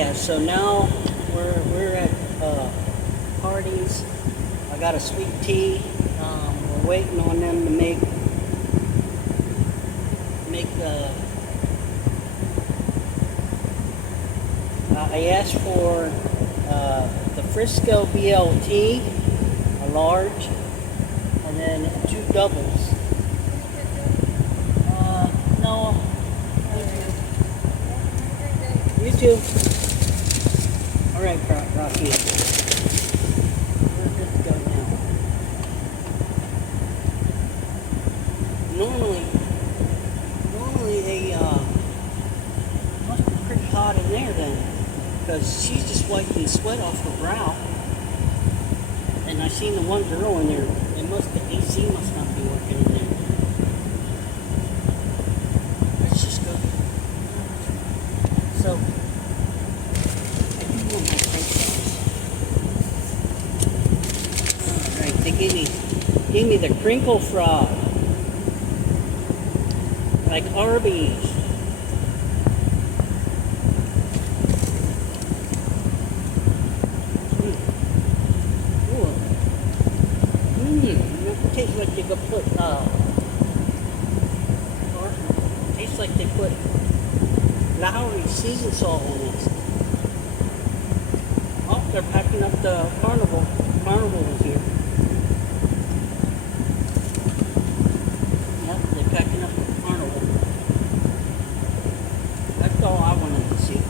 Yeah, so now we're at parties. I got a sweet tea. We're waiting on them to make the. I asked for the Frisco BLT, a large, and then 2 doubles. No. You too. All right, Rocky. We're good to go now. Normally they must be pretty hot in there then, because she's just wiping sweat off her brow. And I seen the one girl in there. The AC must not be working in there. Let's just go. So I do want my French fries. All right, they gave me the crinkle fry, like Arby's. It tastes like they could put tastes like they put Lowry seasoned salt on this. Oh, they're packing up the carnival. Carnival is here. Yep, they're packing up the carnival. That's all I wanted to see.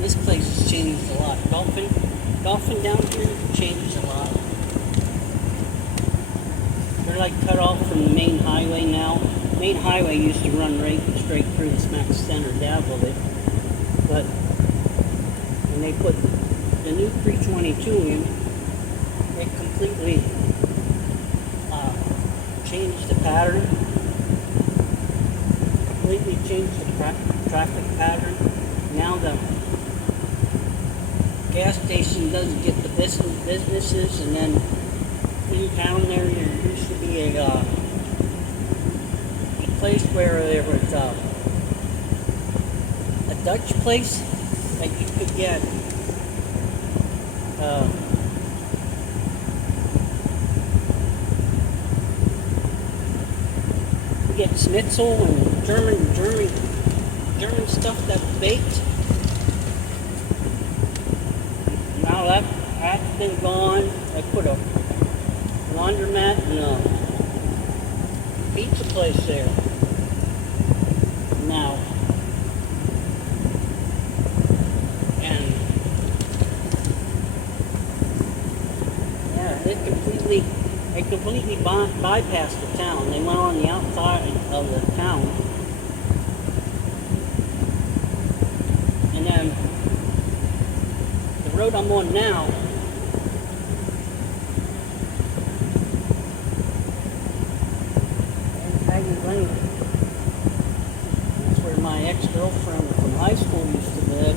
This place has changed a lot. Dolphin down here changed a lot. They're like cut off from the main highway now. Main highway used to run right straight through the smack center dab of it. But when they put the new 322 in, it completely changed the pattern. Completely changed the traffic pattern. Now the gas station doesn't get the businesses, and then in town there used to be a place where there was a Dutch place that you could get schnitzel and German stuff that's baked. Now that's been gone. I put a laundromat and a pizza place there. Now, and yeah, they completely bypassed the town. They went on the outside of the town, and then the road I'm on now, that's where my ex-girlfriend from high school used to live,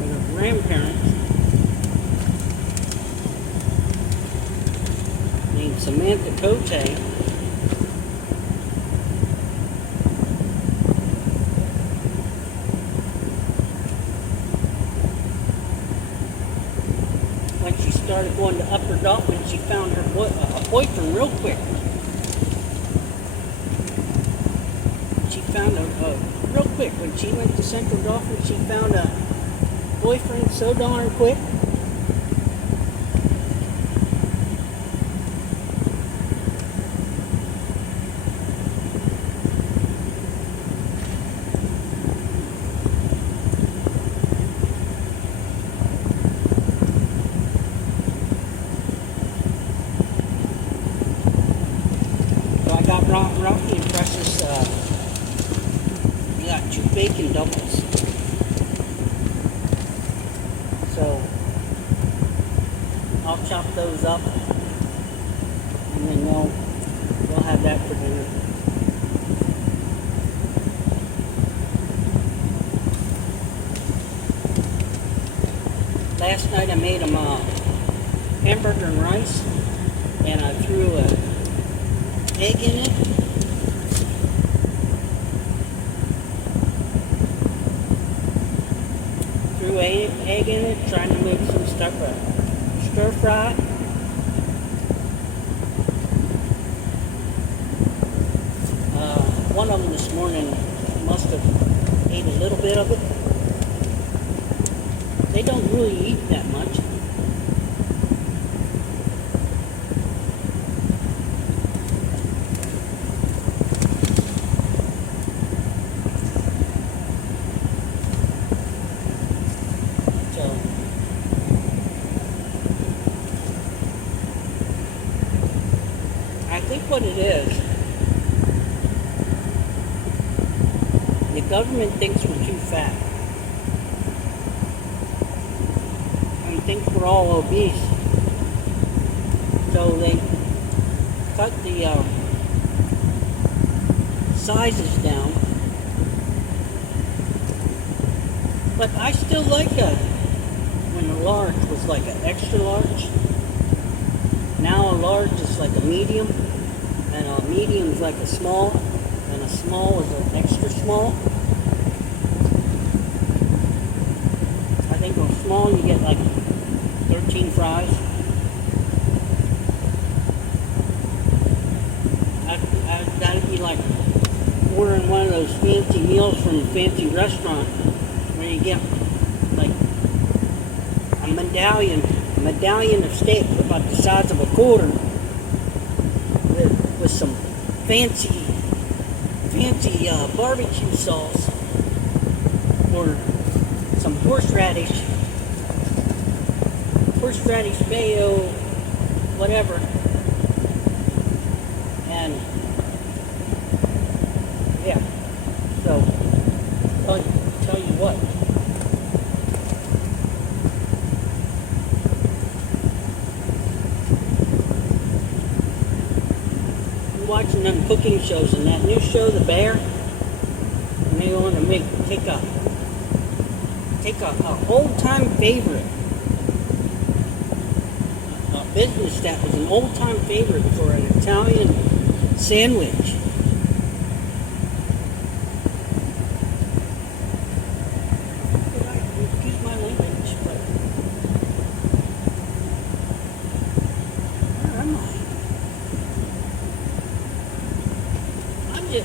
with her grandparents, named Samantha Cote. When she started going to Upper Dauphin, she found her boyfriend real quick. She found real quick. When she went to Central Dauphin, she found a boyfriend so darn quick. So I got Rocky and Precious. We got 2 bacon doubles. So I'll chop those up, and then we'll have that for dinner. Last night I made them hamburger and rice, and I threw an egg in it. Threw an egg in it, trying to make some stuff stir fry. One of them this morning must have ate a little bit of it. They don't really eat that much. So I think what it is, the government thinks we're too fat. And thinks we're all obese. So they cut the sizes down. But I still like when a large was like an extra large. Now a large is like a medium, and a medium is like a small, and a small is an extra small. I think on small you get like 13 fries. That'd be like ordering one of those fancy meals from a fancy restaurant where you get like a medallion of steak about the size of a quarter with some fancy barbecue sauce or some horseradish mayo, whatever. And yeah, so tell you what, I'm watching them cooking shows, and that new show, The Bear, and they want to take a old time favorite, a business that was an old time favorite for an Italian sandwich. Excuse my language, but where am I?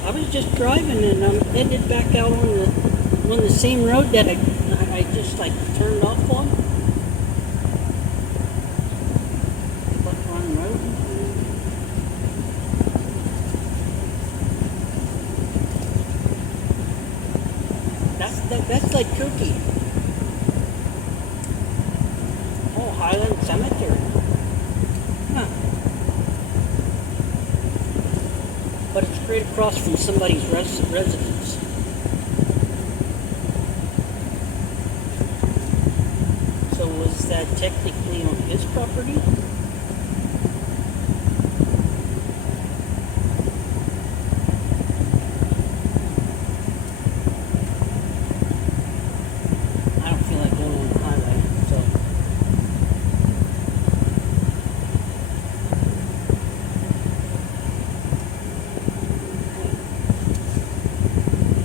I was just driving, and I'm headed back out on the same road that I just like turned off on. Buckhorn Road. That's like Turkey. Oh, Highland Cemetery. Huh. But it's straight across from somebody's residence. So was that technically on his property? I don't feel like going on the highway, so.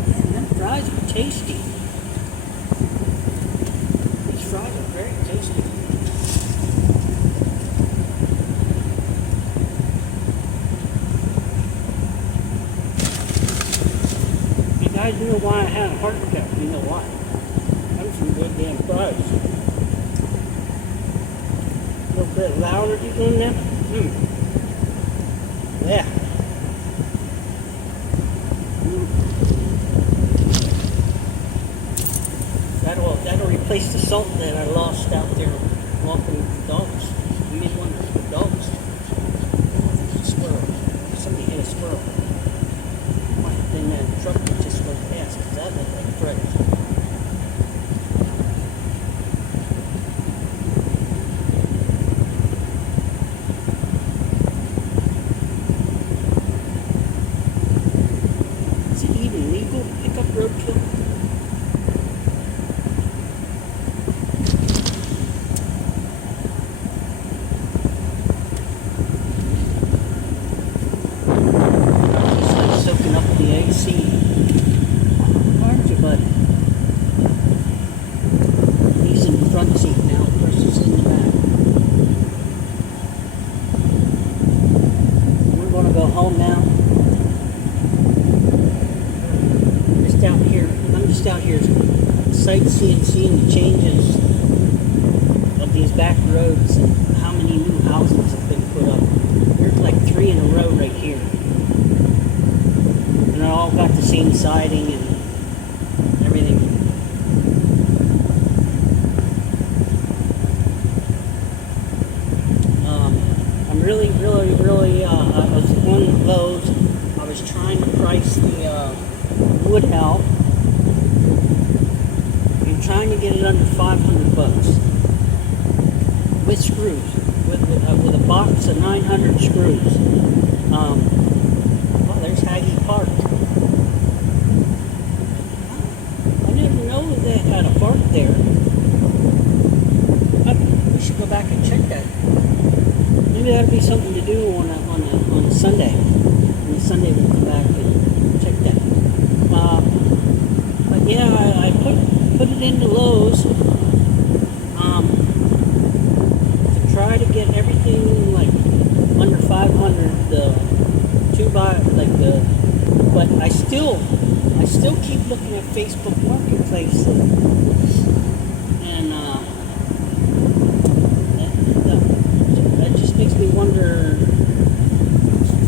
Man, them fries are tasty. These fries are very tasty. You guys know why I had a heart attack. You know why. I'm some good damn fries. A little bit louder, you doing that? Yeah. That'll replace the salt that I lost out there walking with the dogs. You may wonder if the dogs. Squirrel. Somebody hit a squirrel. Might have been that truck that just went past, because that looked like Freddy. out here. I'm just out here sightseeing, seeing the changes of these back roads and how many new houses have been put up. There's like 3 in a row right here. And they're all got the same siding and everything. I'm really, I was on Lowe's. I was trying to price the wood out. I'm trying to get it under $500 with screws, with a box of 900 screws. Oh, there's Haggy Park. I didn't know they had a park there. We should go back and check that. Maybe that'd be something to do on a Sunday. On Sunday we'll come back and check that. But yeah, I put it into Lowe's to try to get everything like under 500. The 2x but I still keep looking at Facebook Marketplace and that just makes me wonder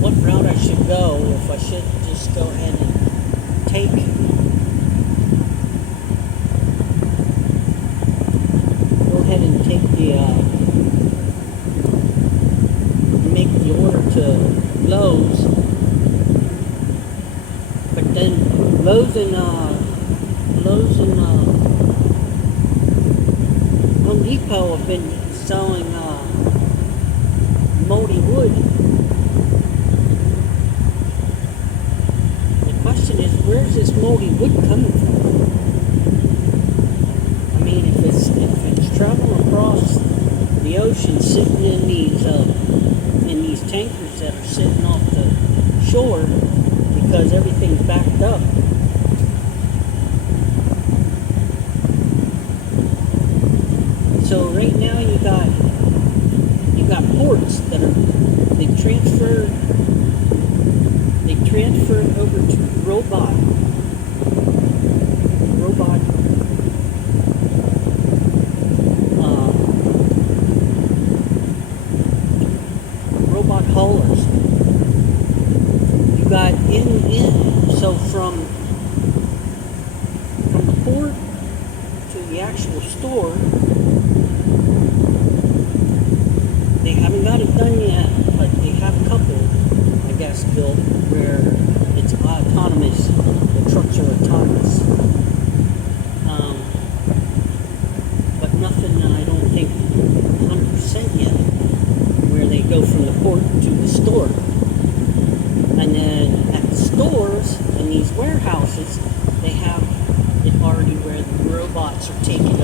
what route I should go, if I should just go ahead and take the make the order to Lowe's, but then Lowe's and Home Depot have been selling moldy wood. The question is, where's this moldy wood coming from? I mean, if it's traveling across the ocean, sitting in these tankers that are sitting off the shore because everything's backed up. So right now you got ports that they transferred over to robot haulers. You got so from the port to the actual store, they haven't got it done yet, but they have a couple, I guess, built where it's autonomous. The trucks are autonomous. But nothing, I don't think, 100% yet, where they go from the port to the store. And then at the stores, in these warehouses, they have it already where the robots are taking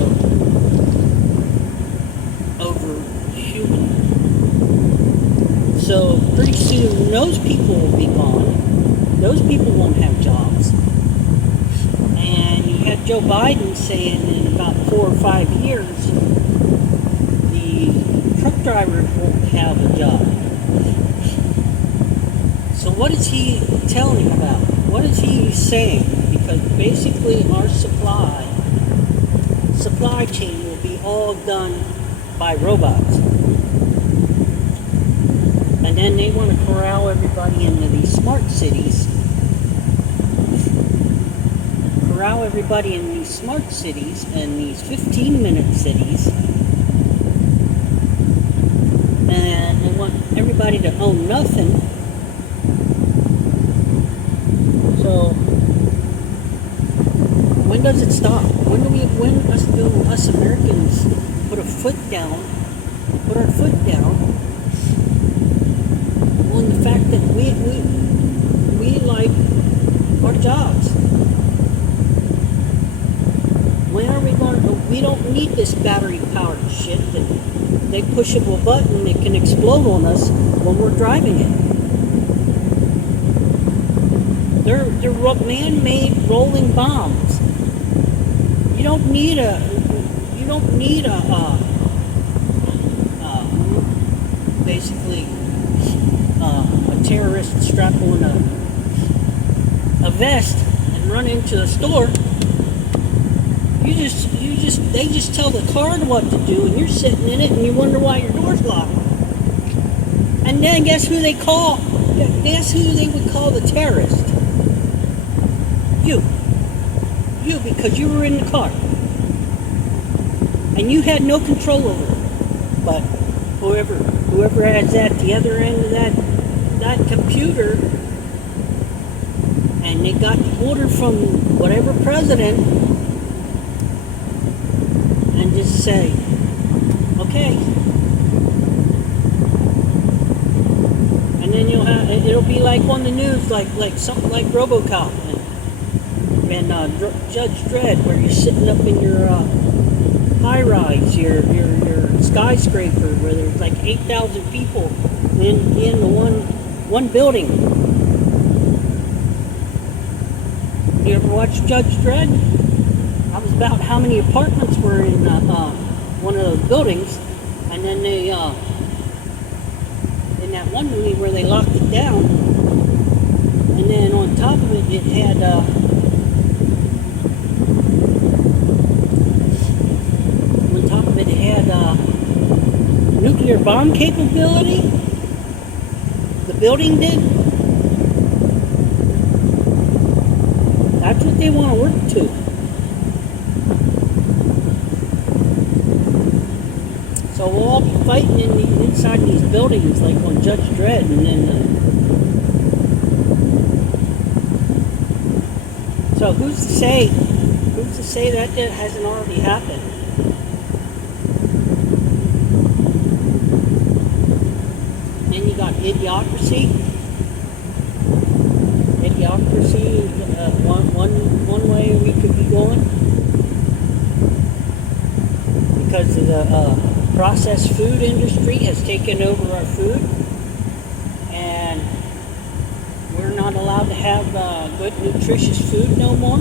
over human. So pretty soon those people will be gone. Those people won't have jobs. And you had Joe Biden saying in about 4 or 5 years, the truck drivers won't have a job. So what is he telling about? What is he saying? Because basically our supply chain will be all done by robots. And then they want to corral everybody into these smart cities. Corral everybody in these smart cities and these 15-minute cities. And they want everybody to own nothing. So when does it stop? When do us Americans put our foot down on the fact that we like our jobs? When are we going to, we don't need this battery powered shit that they push a button, it can explode on us when we're driving it. They're man-made rolling bombs. You don't need a basically a terrorist strap on a vest and and run into the store, they just tell the card what to do, and you're sitting in it, and you wonder why your door's locked. And then guess who they call? Guess who they would call the terrorist? You, because you were in the car, and you had no control over it. But whoever has at the other end of that computer, and they got the order from whatever president, and just say, okay. And then it'll be like on the news, like something like RoboCop and Judge Dredd, where you're sitting up in your high rise, your skyscraper, where there's like 8,000 people in the one building. You ever watch Judge Dredd? That was about how many apartments were in one of those buildings, and then they in that one movie where they locked it down, and then on top of it, it had nuclear bomb capability. The building did. That's what they want to work to. So we'll all be fighting inside these buildings, like on Judge Dredd, and then. So who's to say that hasn't already happened? Then you got idiocracy. Idiocracy is one way we could be going, because the processed food industry has taken over our food, and we're not allowed to have good, nutritious food no more.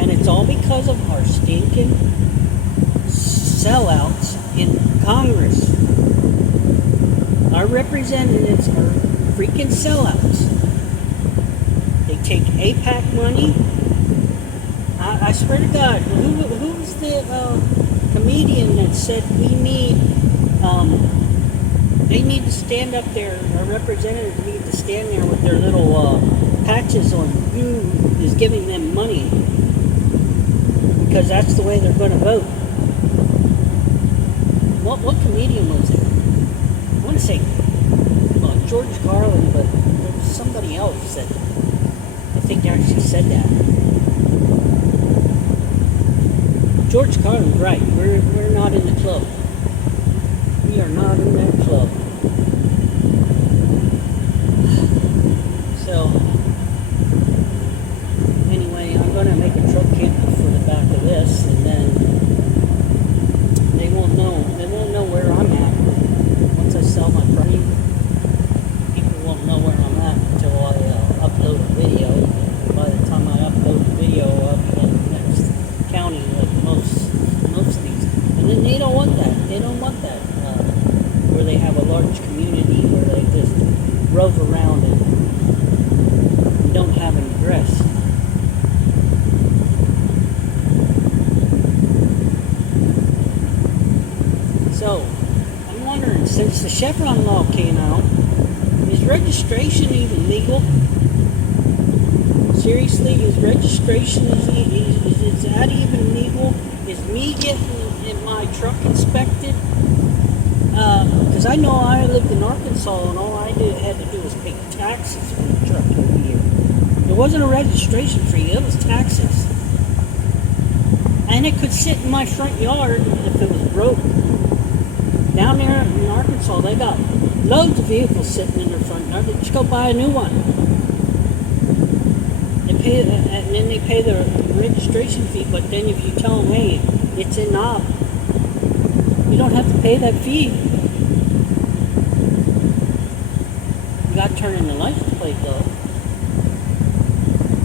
And it's all because of our stinking sellouts in Congress. Our representatives are freaking sellouts. They take AIPAC money. I swear to God, who's the comedian that said they need to stand up there, our representatives need to stand there with their little patches on who is giving them money, because that's the way they're going to vote. What comedian was it? I want to say George Carlin, but there was somebody else that I think actually said that. George Carlin's right. We're not in the club. We are not in that club. So anyway, I'm gonna make a truck camper for the back of this, and then they won't know where I'm at. Once I sell my property, people won't know where I'm at until I upload a video. By the time I upload the video, I'll be in the next county, like most of these. And then they don't want that. They don't want that. Where they have a large community where they just rove around and don't have an address. So, I'm wondering, since the Chevron law came out, is registration even legal? Seriously, is registration, is that even legal? Is me getting my truck inspected? Because I know I lived in Arkansas, and all I had to do was pay taxes for the truck every year. There wasn't a registration fee, it was taxes. And it could sit in my front yard if it was broke. Down there in Arkansas, they got loads of vehicles sitting in their front yard. They just go buy a new one. And then they pay the registration fee, but then if you tell them, hey, it's in knob, you don't have to pay that fee. You got to turn in the license plate, though.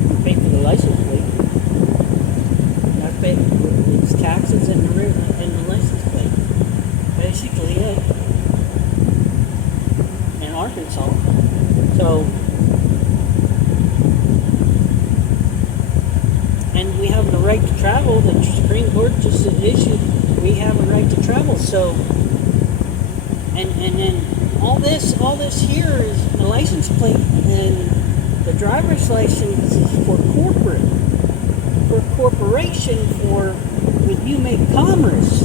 You pay for the license plate. You got to pay its taxes and the license plate. Basically it. In Arkansas. So, have the right to travel. The Supreme Court just issued we have a right to travel. So, and then all this here is the license plate and the driver's license is for corporation, for when you make commerce.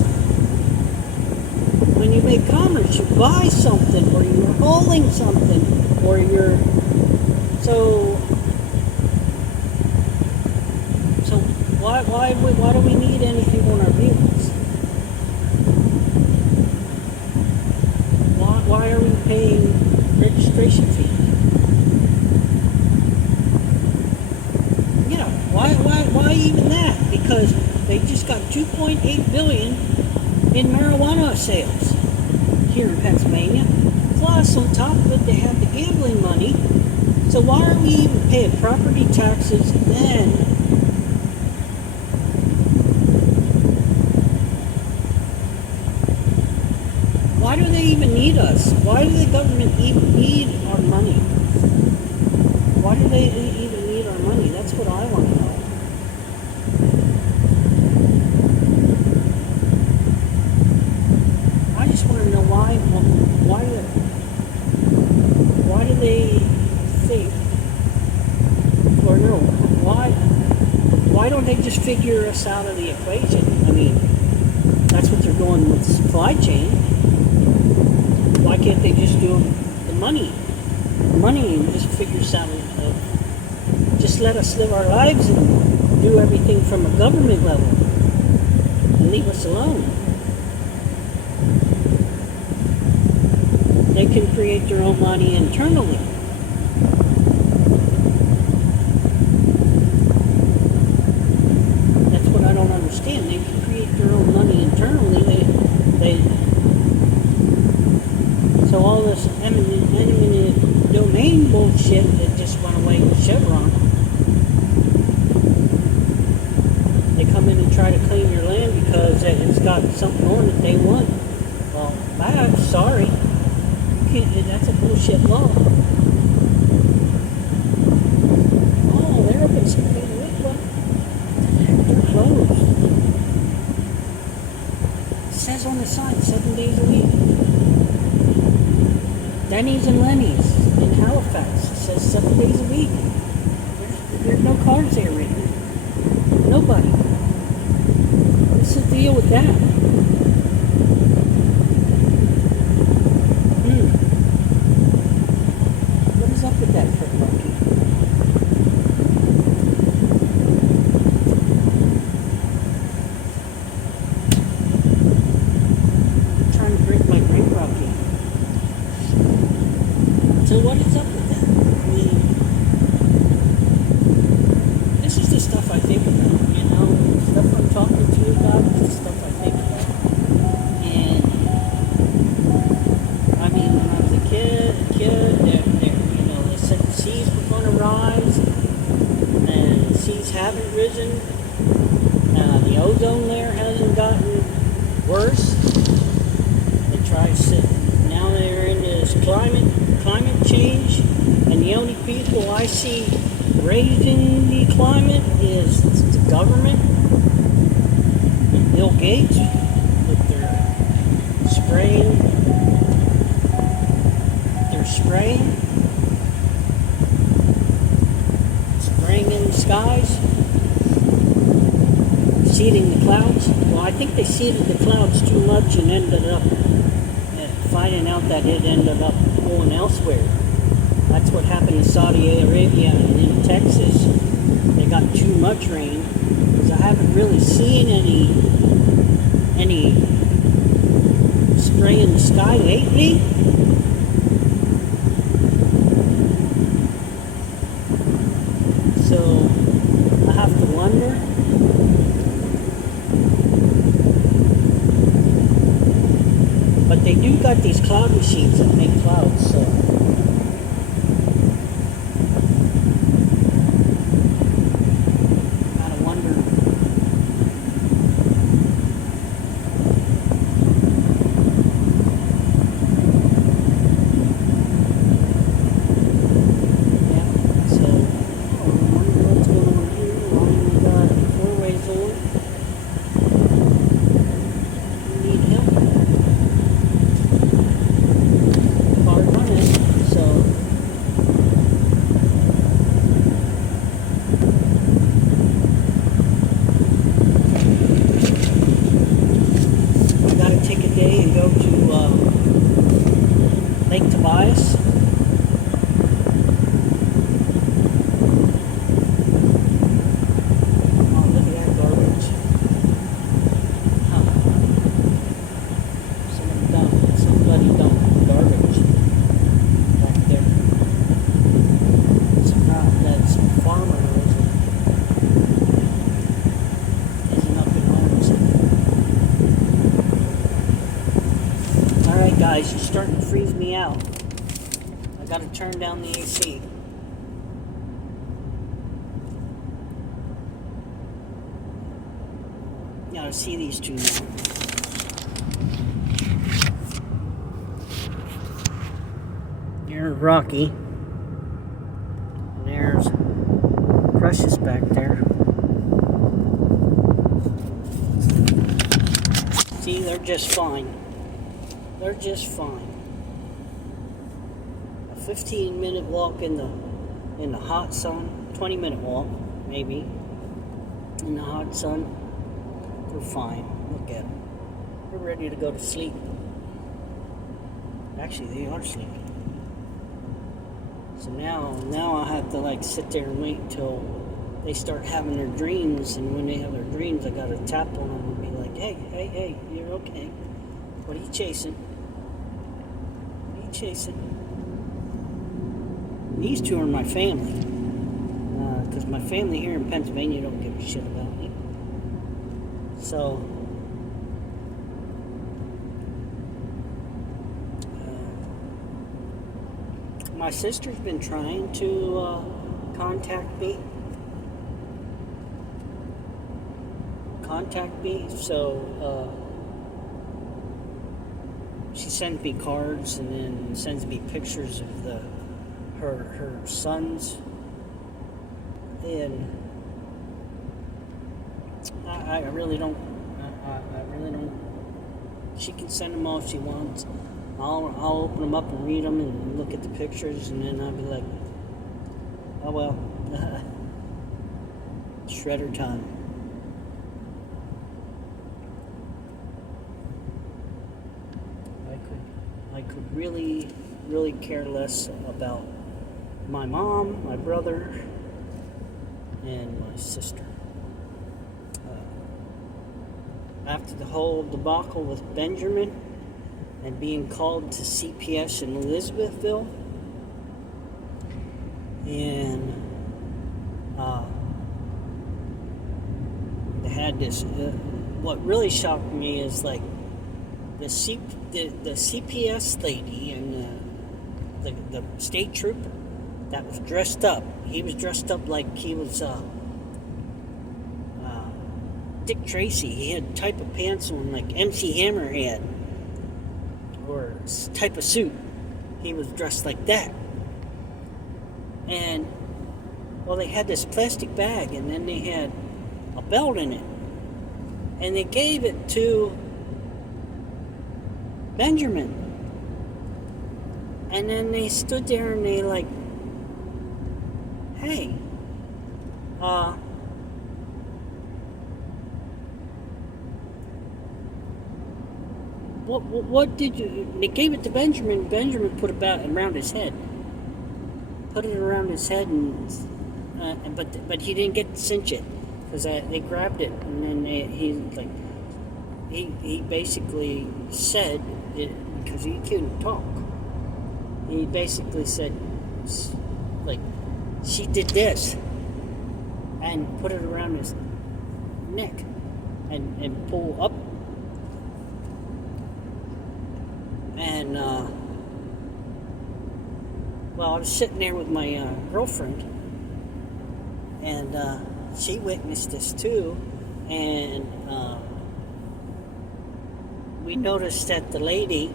When you make commerce, you buy something, or you're hauling something, or you're so why do we need anything on our vehicles? Why are we paying registration fee? Yeah, why even that? Because they just got 2.8 billion in marijuana sales here in Pennsylvania. Plus, on top of it, they have the gambling money. So why are we even paying property taxes then? Why do they even need us? Why do the government even need our money? Why do they even need our money? That's what I want to know. I just want to know why do they think, or no, why don't they just figure us out of the equation? I mean, that's what they're doing with supply chain. Why can't they just do the money and just figure us out? Just let us live our lives and do everything from a government level and leave us alone. They can create their own money internally. That's what I don't understand. They can create their own money internally. So all this eminent domain bullshit that just went away with Chevron, they come in and try to claim your land because it's got something on it they want. Well, I'm sorry. That's a bullshit law. Oh, they're open 7 days a week. What? They're closed. It says on the sign 7 days a week. Denny's and Lenny's in Halifax. It says 7 days a week. There's no cars there right now. Nobody. What's the deal with that? What is up with that, Fred Lucky? I'm trying to break my brain rocky. So what is up with that? I mean, this is the stuff I think about, you know, stuff I'm talking to you about, is the stuff I think about. And, I mean, when I was a kid, you know, they said the seas were going to rise, and the seas haven't risen. The ozone layer hasn't gotten worse. They try to now they're into this climate change, and the only people I see raising the climate is the government and Bill Gates with their spraying in the skies, seeding the clouds. Well, I think they seeded the clouds too much and ended up finding out that it ended up going elsewhere. That's what happened in Saudi Arabia and in Texas. They got too much rain, because I haven't really seen any spray in the sky lately. So I have to wonder. But they do got these cloud machines that make clouds, so gotta wonder. Yeah, so I wonder what's going on here. Why we got a four-way Lake Tobias. Oh, look at that garbage. Huh. Somebody dumped garbage back there. Some farmer isn't up in arms. Alright guys, you're starting to freeze me out. I gotta turn down the AC. Gotta see these two now. Here's Rocky. And there's Precious back there. See, they're just fine. They're just fine. A 15-minute walk in the hot sun, 20-minute walk maybe in the hot sun. They're fine. Look at them. They're ready to go to sleep. Actually, they are sleeping. So now I have to like sit there and wait till they start having their dreams, and when they have their dreams, I gotta tap on them and be like, hey, you're okay. What are you chasing? What are you chasing? And these two are my family. Because my family here in Pennsylvania don't give a shit about me. So, my sister's been trying to contact me. So she sends me cards and then sends me pictures of her sons, and I really don't. I really don't. She can send them all if she wants. I'll open them up and read them and look at the pictures, and then I'll be like, oh well, shredder time. I could really, really care less about my mom, my brother, and my sister. After the whole debacle with Benjamin and being called to CPS in Elizabethville, and they had this. What really shocked me is like the CPS lady and the state trooper that was dressed up. He was dressed up like he was Dick Tracy. He had type of pants on like MC Hammer had, or type of suit. He was dressed like that. And well, they had this plastic bag, and then they had a belt in it, and they gave it to Benjamin. And then they stood there and they like, hey, what did you? They gave it to Benjamin. Benjamin put it around his head. Put it around his head, and but he didn't get to cinch it because they grabbed it, and then he basically said it because he couldn't talk. He basically said like she did this and put it around his neck and pull up. And, well, I was sitting there with my girlfriend, and she witnessed this too, and we noticed that the lady,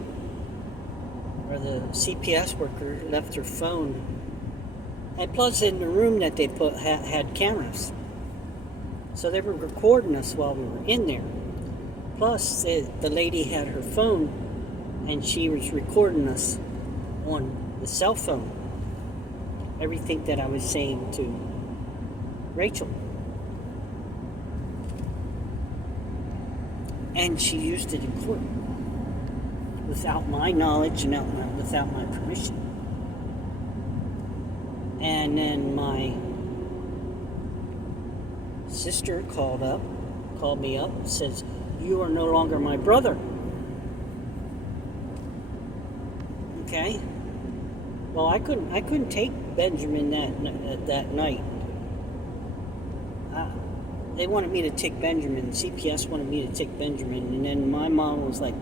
or the CPS worker, left her phone, and plus in the room that they put had cameras, so they were recording us while we were in there. Plus, the lady had her phone, and she was recording us on the cell phone. Everything that I was saying to Rachel. And she used it in court. without my knowledge and without my permission. And then my sister called me up, and says, "You are no longer my brother." Okay. Well, I couldn't take Benjamin that night. They wanted me to take Benjamin. CPS wanted me to take Benjamin, and then my mom was like,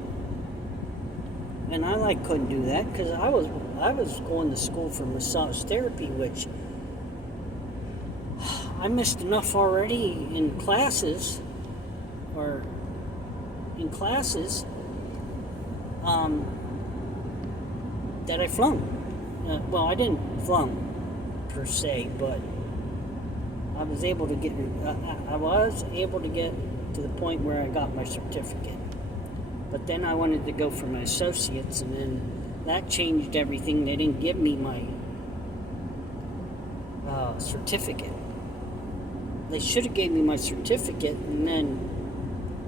and I couldn't do that because I was going to school for massage therapy, which I missed enough already in classes, that I flung. Well, I didn't flung per se, but I was able to get to the point where I got my certificate. But then I wanted to go for my associates, and then that changed everything. They didn't give me my certificate. They should have gave me my certificate, and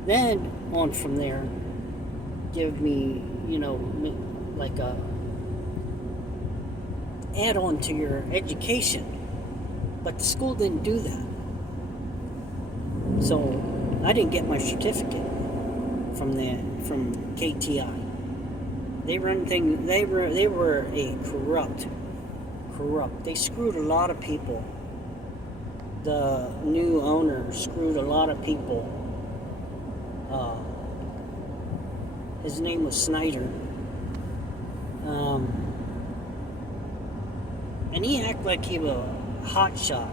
then on from there, give me, like a add on to your education. But the school didn't do that. So I didn't get my certificate from KTI. They run things. They were a corrupt. They screwed a lot of people. The new owner screwed a lot of people. His name was Snyder. And he acted like he was a hot shot.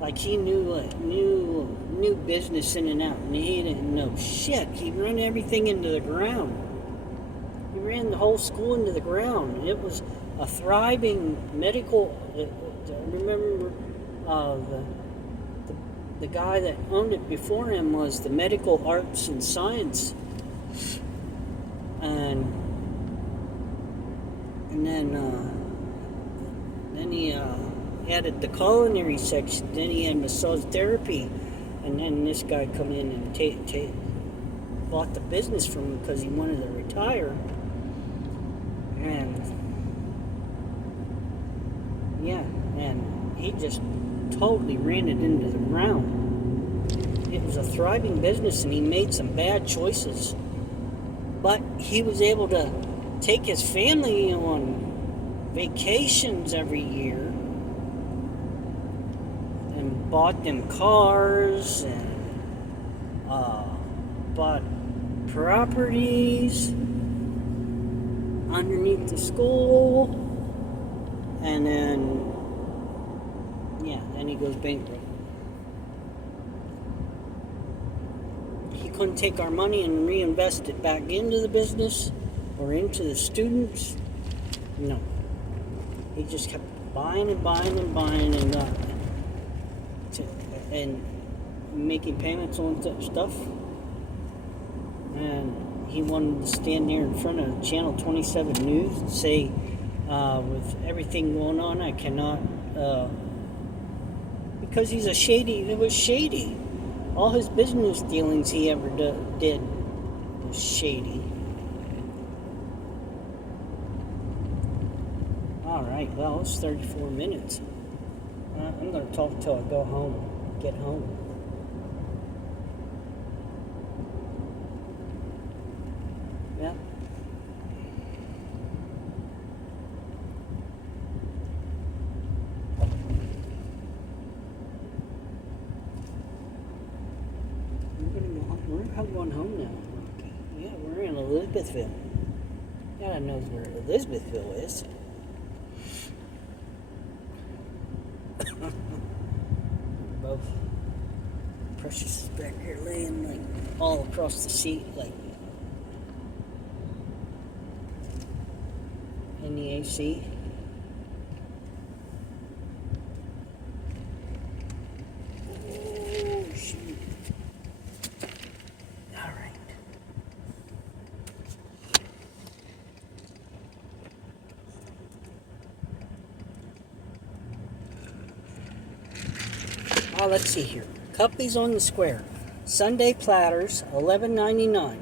Like he knew business in and out, and he didn't know shit. He ran everything into the ground. He ran the whole school into the ground. It was a thriving medical. I remember the guy that owned it before him was the Medical Arts and Science, and then he added the culinary section. Then he had massage therapy, and then this guy come in and bought the business from him because he wanted to retire. And he just totally ran it into the ground. It was a thriving business, and he made some bad choices, but he was able to take his family on vacations every year, and bought them cars, and bought properties underneath the school, and then he goes bankrupt. He couldn't take our money and reinvest it back into the business or into the students. No. He just kept buying and making payments on stuff. And he wanted to stand there in front of Channel 27 News and say, with everything going on, I cannot, because he's it was shady. All his business dealings he ever did was shady. Alright, well, it's 34 minutes. I'm going to talk till I get home. Yeah. We're going home now. Yeah, we're in Elizabethville. God knows where Elizabethville is. Both Precious is back here laying like all across the seat, like in the AC. Oh shoot! All right. Oh, let's see here. Cuppies on the Square. Sunday platters, $11.99.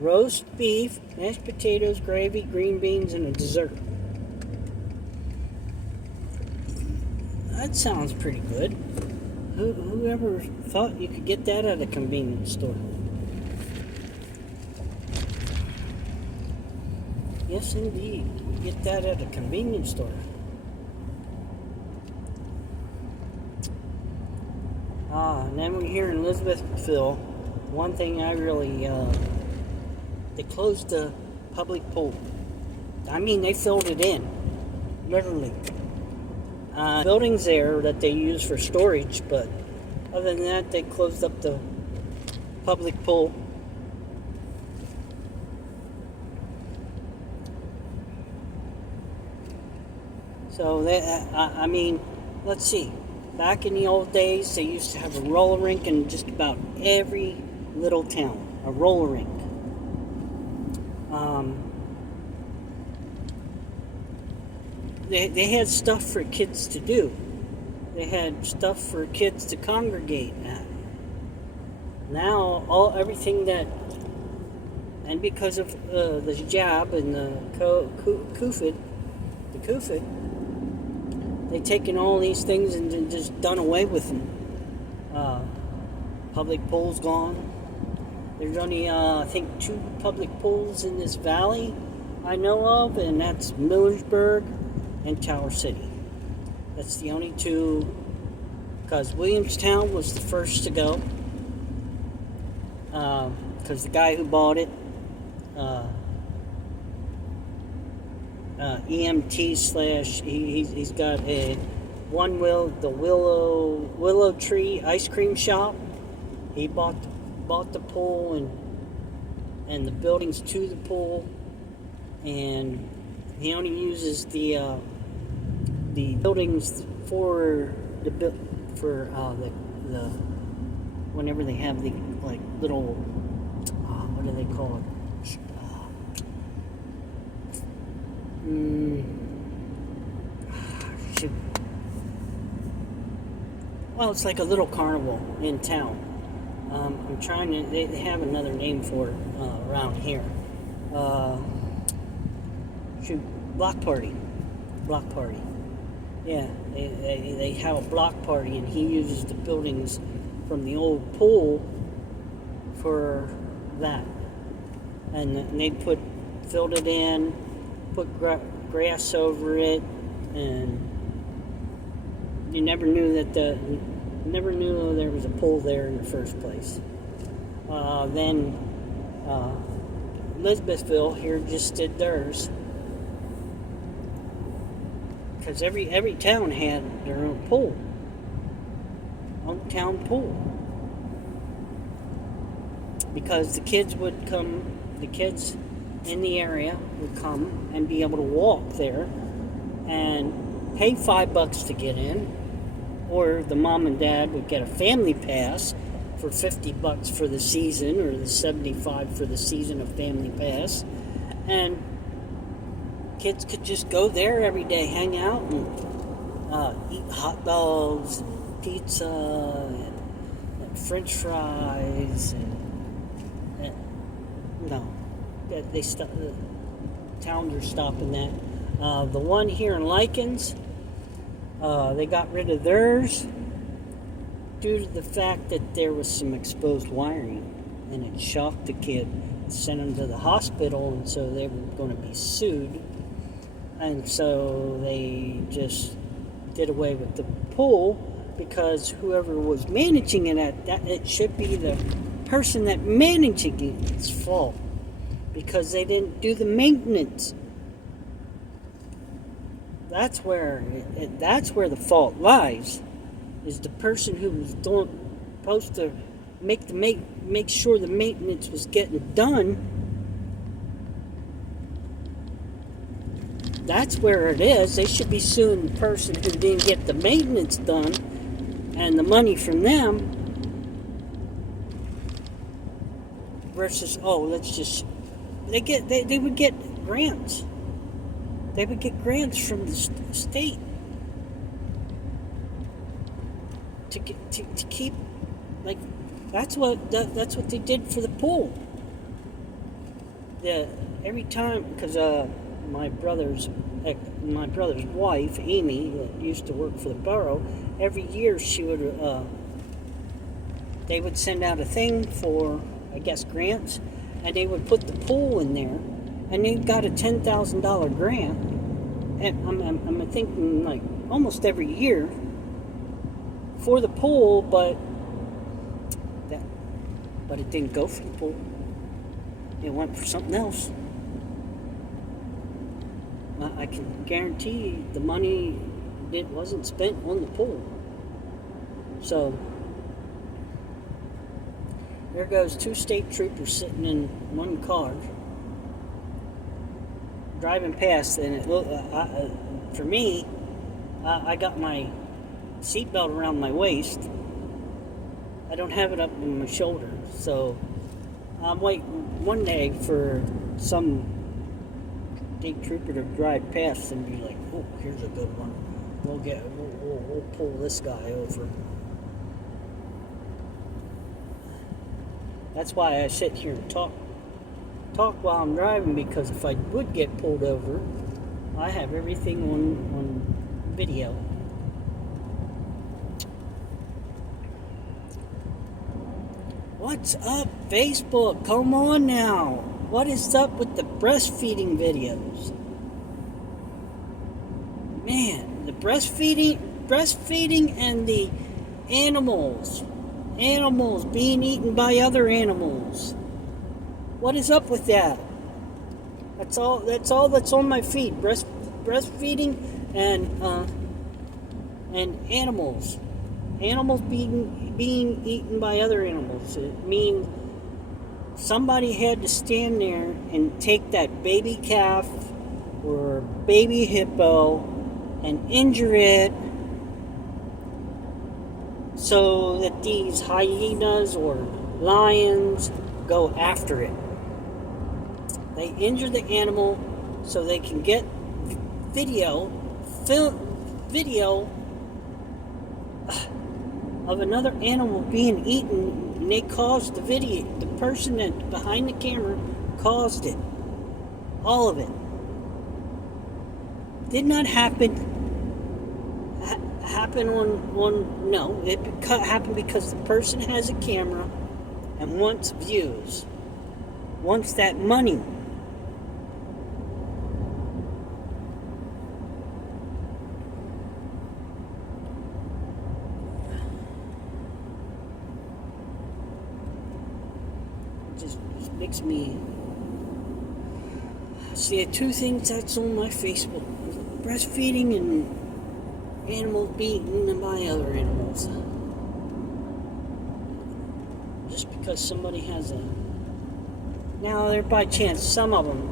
roast beef, mashed potatoes, gravy, green beans, and a dessert. That sounds pretty good. Whoever thought you could get that at a convenience store? Yes, indeed. You get that at a convenience store. And then we're here in Elizabethville. One thing I really, they closed the public pool. I mean, they filled it in, literally. Buildings there that they use for storage, but other than that, they closed up the public pool. So I mean, let's see. Back in the old days, they used to have a roller rink in just about every little town. A roller rink. They had stuff for kids to do. They had stuff for kids to congregate at. Now, everything that, and because of the hijab and the kufid, they've taken all these things and just done away with them. Public pool's gone. There's only, I think, 2 public pools in this valley I know of, and that's Millersburg and Tower City. That's the only 2, because Williamstown was the first to go, because the guy who bought it, EMT slash, he's got the Willow Tree ice cream shop. He bought the pool and the buildings to the pool, and he only uses the buildings for the whenever they have the like little what do they call it? Well, it's like a little carnival in town. I'm trying to. They have another name for it around here. Block party. Yeah, they have a block party, and he uses the buildings from the old pool for that. And they filled it in, put grass over it, and you never knew there was a pool there in the first place. Then Elizabethville here just did theirs, because every town had their own pool, town pool, because the kids in the area would come and be able to walk there and pay $5 to get in, or the mom and dad would get a family pass for $50 for the season, or the $75 for the season of family pass, and kids could just go there every day, hang out, and eat hot dogs, and pizza, and French fries, and the towns are stopping that. The one here in Likens, they got rid of theirs due to the fact that there was some exposed wiring, and it shocked the kid, sent him to the hospital, and so they were going to be sued, and so they just did away with the pool, because whoever was managing it should be the person that managing it's fault, because they didn't do the maintenance. That's where the fault lies, is the person who was supposed to make sure the maintenance was getting done. That's where it is. They should be suing the person who didn't get the maintenance done and the money from them, versus they would get grants. They would get grants from the state to keep, like, that's what they did for the pool. every time, because my brother's wife Amy, that used to work for the borough, every year she would they would send out a thing for, I guess, grants, and they would put the pool in there, and they got a $10,000 grant, and I'm thinking like almost every year for the pool, but it didn't go for the pool. It went for something else. I can guarantee the money wasn't spent on the pool. So there goes 2 state troopers sitting in one car, driving past, and it looked, for me, I got my seatbelt around my waist. I don't have it up in my shoulder, so I'm waiting one day for some state trooper to drive past and be like, "Oh, here's a good one. We'll pull this guy over." That's why I sit here and talk while I'm driving, because if I would get pulled over, I have everything on video. What's up, Facebook? Come on now. What is up with the breastfeeding videos? Man, the breastfeeding and the animals being eaten by other animals. What is up with that? That's all that's on my feed. Breastfeeding and animals being eaten by other animals. It means somebody had to stand there and take that baby calf or baby hippo and injure it so that these hyenas or lions go after it. They injure the animal so they can get video of another animal being eaten, and they caused the video. The person that behind the camera caused it. All of it. Did not happen on no. It happened because the person has a camera and wants views, wants that money. Just makes me see 2 things that's on my Facebook: breastfeeding and animals being eaten by other animals. Just because somebody has a... Now, they're by chance, some of them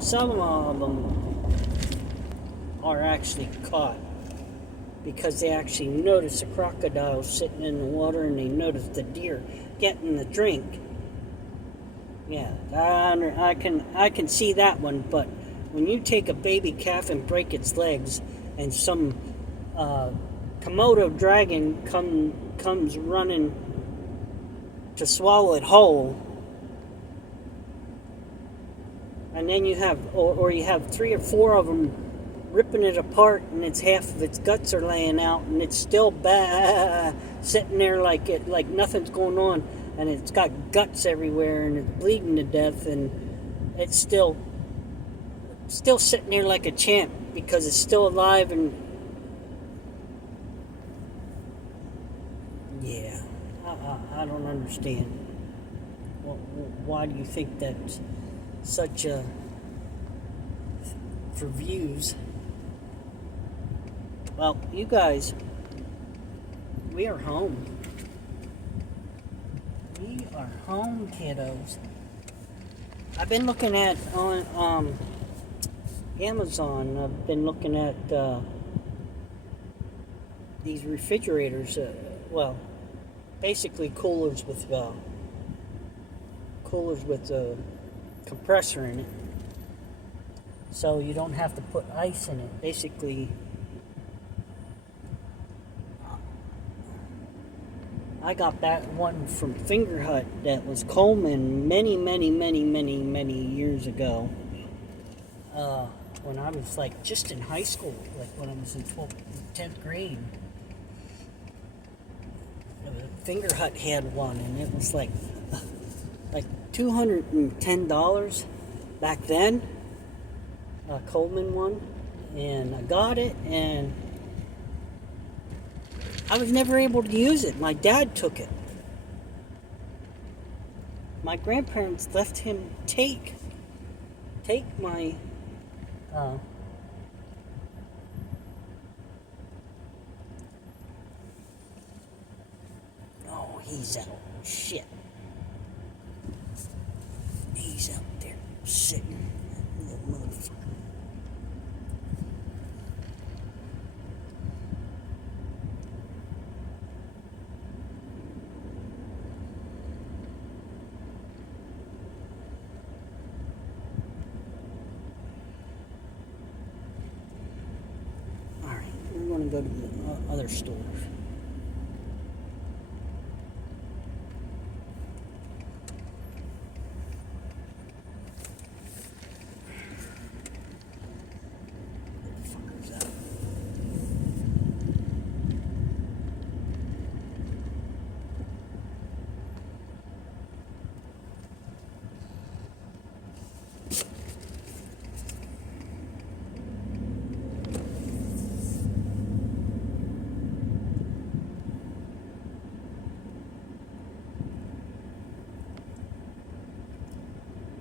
are actually caught because they actually notice a crocodile sitting in the water, and they notice the deer getting the drink. Yeah, I can see that one, but when you take a baby calf and break its legs, and some Komodo dragon comes running to swallow it whole, and then you have, or you have 3 or 4 of them ripping it apart, and it's half of its guts are laying out, and it's still sitting there like nothing's going on, and it's got guts everywhere, and it's bleeding to death, and it's still sitting there like a champ because it's still alive. And yeah, I don't understand. Why do you think that's such a... for views? Well, you guys, we are home. We are home, kiddos. I've been looking at on Amazon. I've been looking at these refrigerators. Well, basically coolers with a compressor in it, so you don't have to put ice in it. Basically, I got that one from Fingerhut that was Coleman many years ago, when I was like just in high school, like when I was in 10th grade. Finger Hut had one, and it was like $210 back then. A Coleman one, and I got it, and I was never able to use it. My dad took it. My grandparents left him take my oh, he's out. Shit. He's out there sitting. Little motherfucker. Alright, we're going to go to the other store.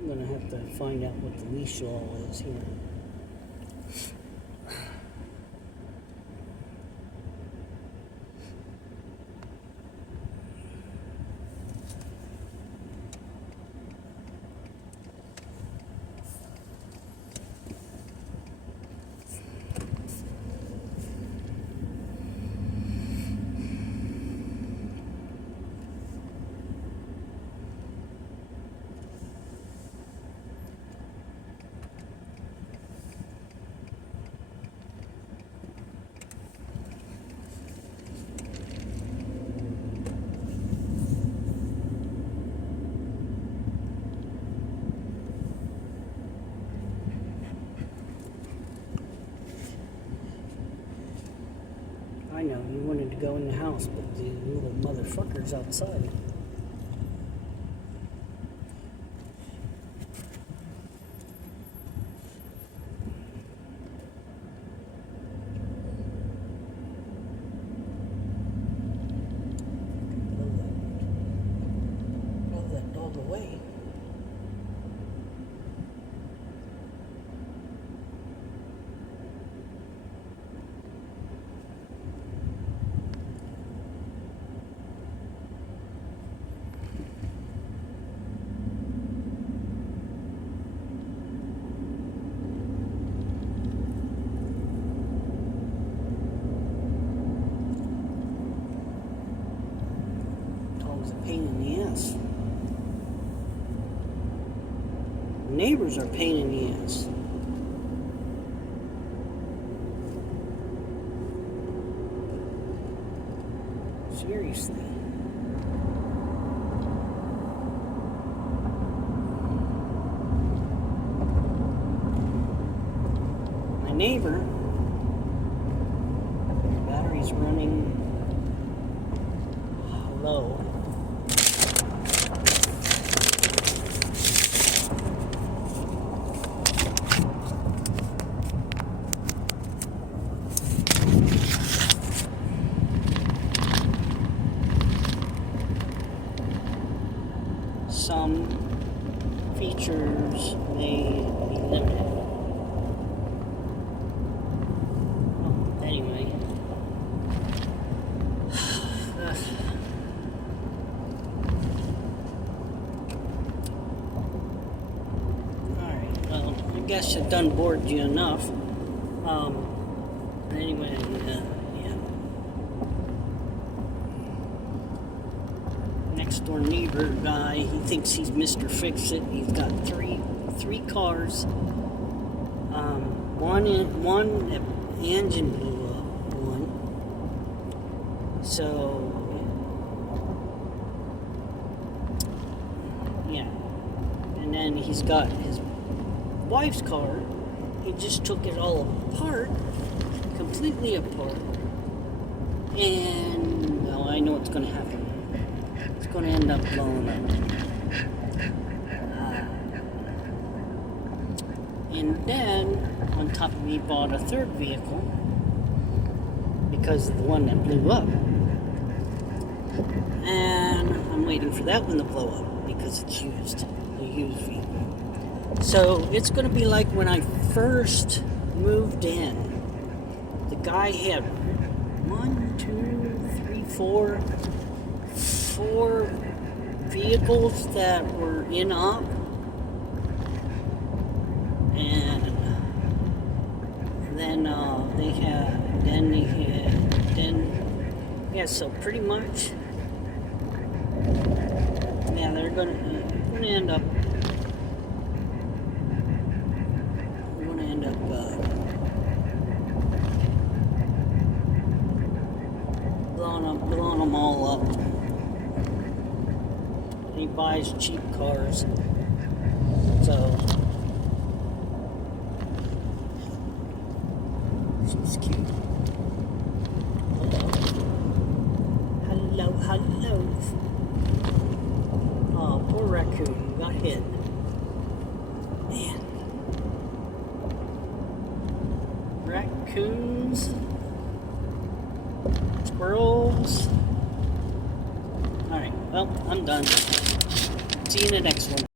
I'm going to have to find out what the leash law is here. I know, you wanted to go in the house, but the little motherfucker's outside. Blow that dog away. Pain in the ass. Neighbors are pain in the ass. Seriously. My neighbor, battery's running low. Some features may be limited. Oh, anyway. Alright, well, I guess I've done bored you enough. Anyway, yeah. Next door neighbor guy, he thinks he's Mr. Fix-It. He's got three cars. One engine blew up. One. So yeah, and then he's got his wife's car he just took it all apart, completely apart. And well, I know what's going to happen. It's going to end up blowing up. And then, on top of me, bought a third vehicle because of the one that blew up. And I'm waiting for that one to blow up because it's used, a used vehicle. So it's going to be like when I first moved in. The guy had 4 vehicles that were in op. And then so pretty much, yeah, they're gonna end up blowing them all up. And he buys cheap cars, so she's cute. Hello. Oh, poor raccoon, got hit. Man. Raccoons. Squirrels. Alright, well, I'm done. See you in the next one.